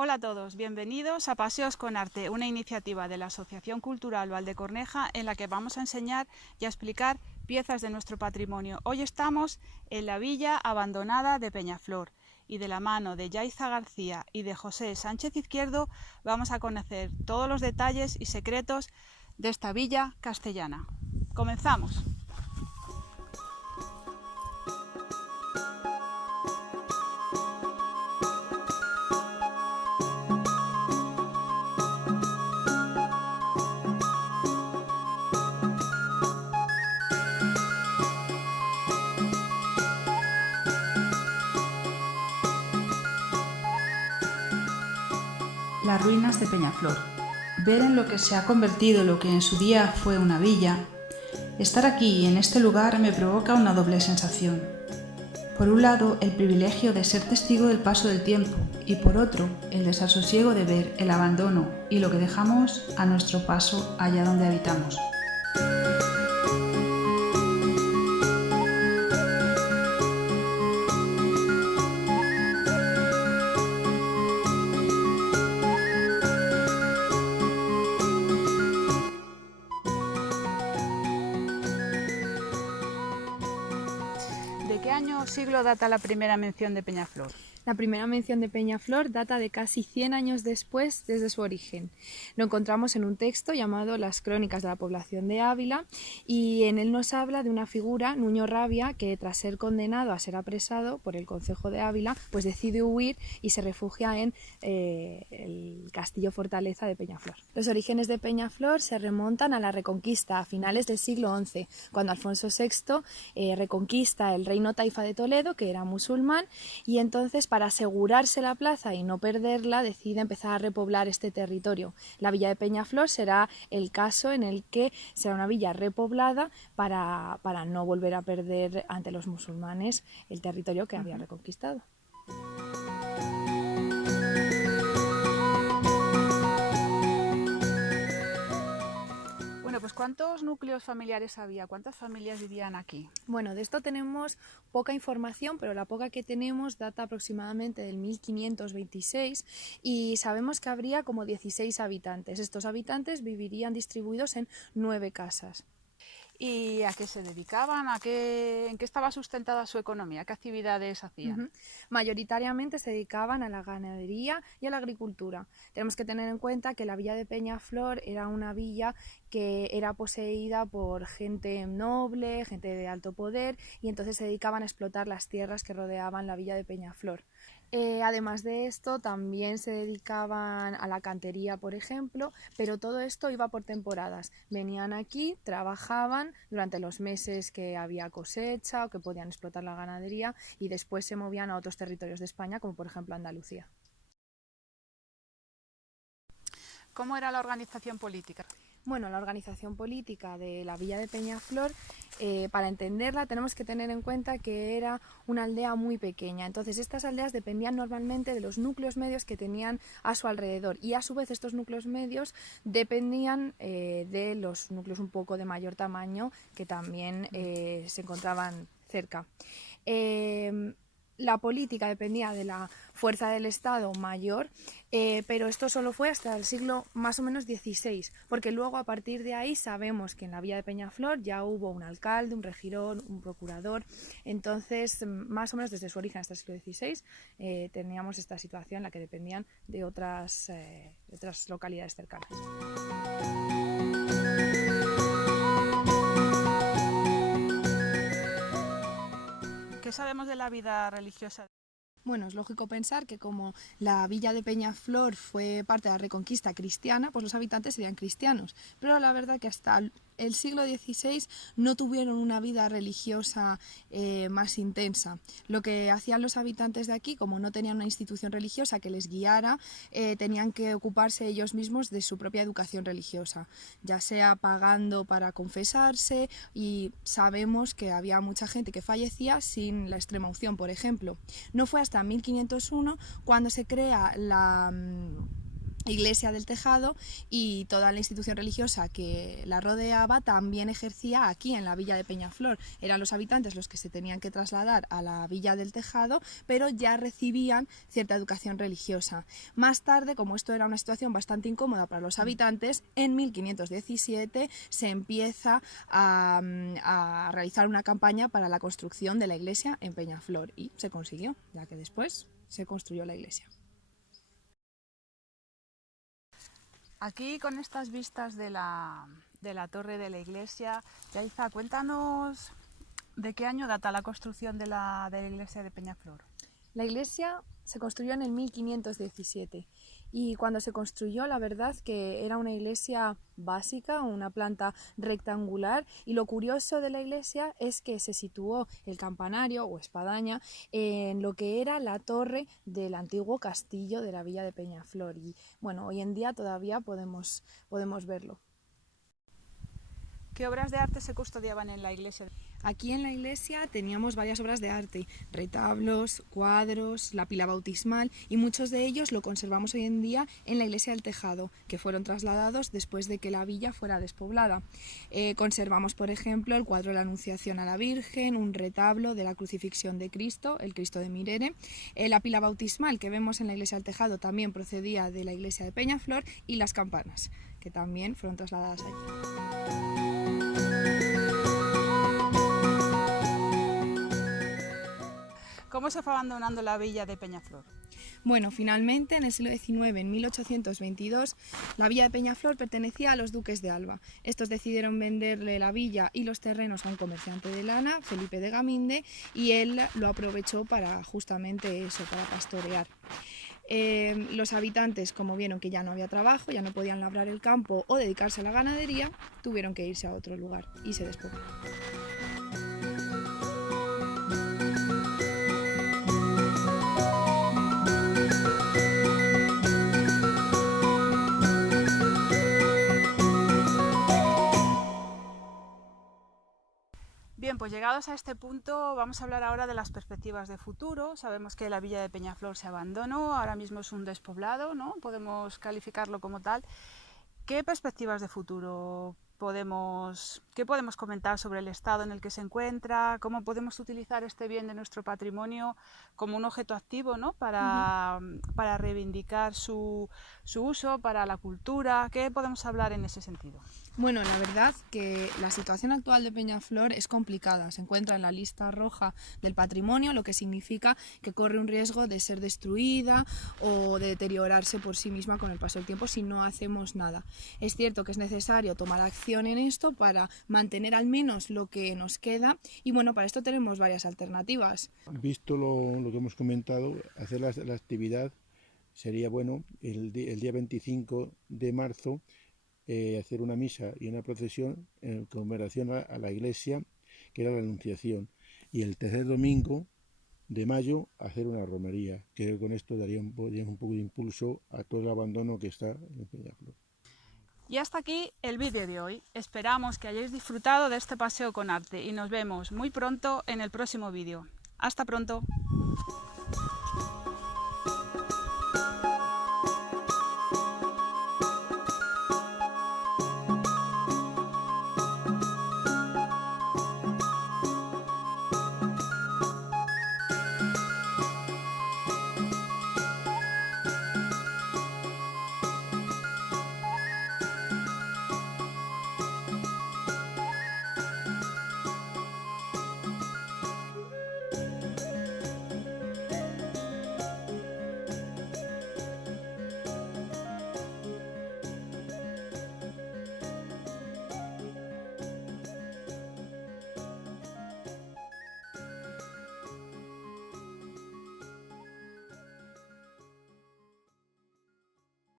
Hola a todos, bienvenidos a Paseos con Arte, una iniciativa de la Asociación Cultural Valdecorneja en la que vamos a enseñar y a explicar piezas de nuestro patrimonio. Hoy estamos en la villa abandonada de Peñaflor y de la mano de Yaiza García y de José Sánchez Izquierdo vamos a conocer todos los detalles y secretos de esta villa castellana. ¡Comenzamos! Las ruinas de Peñaflor. Ver en lo que se ha convertido lo que en su día fue una villa. Estar aquí, en este lugar, me provoca una doble sensación. Por un lado, el privilegio de ser testigo del paso del tiempo y por otro, el desasosiego de ver el abandono y lo que dejamos a nuestro paso allá donde habitamos. ¿De qué año o siglo data la primera mención de Peñaflor? La primera mención de Peñaflor data de casi 100 años después desde su origen. Lo encontramos en un texto llamado Las Crónicas de la Población de Ávila y en él nos habla de una figura, Nuño Rabia, que tras ser condenado a ser apresado por el concejo de Ávila, pues decide huir y se refugia en el castillo fortaleza de Peñaflor. Los orígenes de Peñaflor se remontan a la Reconquista a finales del siglo XI, cuando Alfonso VI reconquista el reino taifa de Toledo, que era musulmán, y entonces para asegurarse la plaza y no perderla, decide empezar a repoblar este territorio. La villa de Peñaflor será el caso en el que será una villa repoblada para no volver a perder ante los musulmanes el territorio que había reconquistado. Bueno, pues ¿cuántos núcleos familiares había? ¿Cuántas familias vivían aquí? Bueno, de esto tenemos poca información, pero la poca que tenemos data aproximadamente del 1526 y sabemos que habría como 16 habitantes. Estos habitantes vivirían distribuidos en 9 casas. ¿Y a qué se dedicaban? ¿En qué estaba sustentada su economía? ¿Qué actividades hacían? Mayoritariamente se dedicaban a la ganadería y a la agricultura. Tenemos que tener en cuenta que la villa de Peñaflor era una villa que era poseída por gente noble, gente de alto poder, y entonces se dedicaban a explotar las tierras que rodeaban la villa de Peñaflor. Además de esto, también se dedicaban a la cantería, por ejemplo, pero todo esto iba por temporadas. Venían aquí, trabajaban durante los meses que había cosecha o que podían explotar la ganadería y después se movían a otros territorios de España, como por ejemplo Andalucía. ¿Cómo era la organización política? Bueno, la organización política de la villa de Peñaflor, para entenderla tenemos que tener en cuenta que era una aldea muy pequeña. Entonces estas aldeas dependían normalmente de los núcleos medios que tenían a su alrededor y a su vez estos núcleos medios dependían de los núcleos un poco de mayor tamaño que también se encontraban cerca. La política dependía de la fuerza del Estado mayor, pero esto solo fue hasta el siglo más o menos XVI, porque luego a partir de ahí sabemos que en la villa de Peñaflor ya hubo un alcalde, un regidor, un procurador. Entonces más o menos desde su origen hasta el siglo XVI teníamos esta situación en la que dependían de otras localidades cercanas. ¿Qué sabemos de la vida religiosa? Bueno, es lógico pensar que como la villa de Peñaflor fue parte de la Reconquista cristiana, pues los habitantes serían cristianos. Pero la verdad que hasta el siglo XVI no tuvieron una vida religiosa más intensa. Lo que hacían los habitantes de aquí, como no tenían una institución religiosa que les guiara, tenían que ocuparse ellos mismos de su propia educación religiosa, ya sea pagando para confesarse, y sabemos que había mucha gente que fallecía sin la extrema unción, por ejemplo. No fue hasta 1501 cuando se crea iglesia del tejado, y toda la institución religiosa que la rodeaba también ejercía aquí en la villa de Peñaflor. Eran los habitantes los que se tenían que trasladar a la villa del tejado, pero ya recibían cierta educación religiosa. Más tarde, como esto era una situación bastante incómoda para los habitantes, en 1517 se empieza a realizar una campaña para la construcción de la iglesia en Peñaflor, y se consiguió, ya que después se construyó la iglesia. Aquí, con estas vistas de la torre de la iglesia, Yaiza, cuéntanos de qué año data la construcción de la iglesia de Peñaflor. La iglesia se construyó en el 1517 y cuando se construyó, la verdad que era una iglesia básica, una planta rectangular, y lo curioso de la iglesia es que se situó el campanario o espadaña en lo que era la torre del antiguo castillo de la villa de Peñaflor, y bueno, hoy en día todavía podemos verlo. ¿Qué obras de arte se custodiaban en la iglesia? Aquí en la iglesia teníamos varias obras de arte, retablos, cuadros, la pila bautismal, y muchos de ellos lo conservamos hoy en día en la iglesia del tejado, que fueron trasladados después de que la villa fuera despoblada. Conservamos, por ejemplo, el cuadro de la Anunciación a la Virgen, un retablo de la Crucifixión de Cristo, el Cristo de Mirere. La pila bautismal que vemos en la iglesia del tejado también procedía de la iglesia de Peñaflor, y las campanas, que también fueron trasladadas allí. ¿Cómo se fue abandonando la villa de Peñaflor? Bueno, finalmente en el siglo XIX, en 1822, la villa de Peñaflor pertenecía a los duques de Alba. Estos decidieron venderle la villa y los terrenos a un comerciante de lana, Felipe de Gaminde, y él lo aprovechó para justamente eso, para pastorear. Los habitantes, como vieron que ya no había trabajo, ya no podían labrar el campo o dedicarse a la ganadería, tuvieron que irse a otro lugar y se despoblaron. Bien, pues llegados a este punto vamos a hablar ahora de las perspectivas de futuro. Sabemos que la villa de Peñaflor se abandonó, ahora mismo es un despoblado, ¿no? Podemos calificarlo como tal. ¿Qué perspectivas de futuro qué podemos comentar sobre el estado en el que se encuentra? ¿Cómo podemos utilizar este bien de nuestro patrimonio como un objeto activo, ¿no? para reivindicar su uso, para la cultura? ¿Qué podemos hablar en ese sentido? Bueno, la verdad que la situación actual de Peñaflor es complicada. Se encuentra en la lista roja del patrimonio, lo que significa que corre un riesgo de ser destruida o de deteriorarse por sí misma con el paso del tiempo si no hacemos nada. Es cierto que es necesario tomar acción en esto para mantener al menos lo que nos queda, y bueno, para esto tenemos varias alternativas. Visto lo que hemos comentado, hacer la actividad sería bueno el día 25 de marzo hacer una misa y una procesión en conmemoración a la iglesia, que era la Anunciación, y el tercer domingo de mayo hacer una romería, que con esto daría un poco de impulso a todo el abandono que está en Peñaflor. Y hasta aquí el vídeo de hoy. Esperamos que hayáis disfrutado de este paseo con arte y nos vemos muy pronto en el próximo vídeo. ¡Hasta pronto!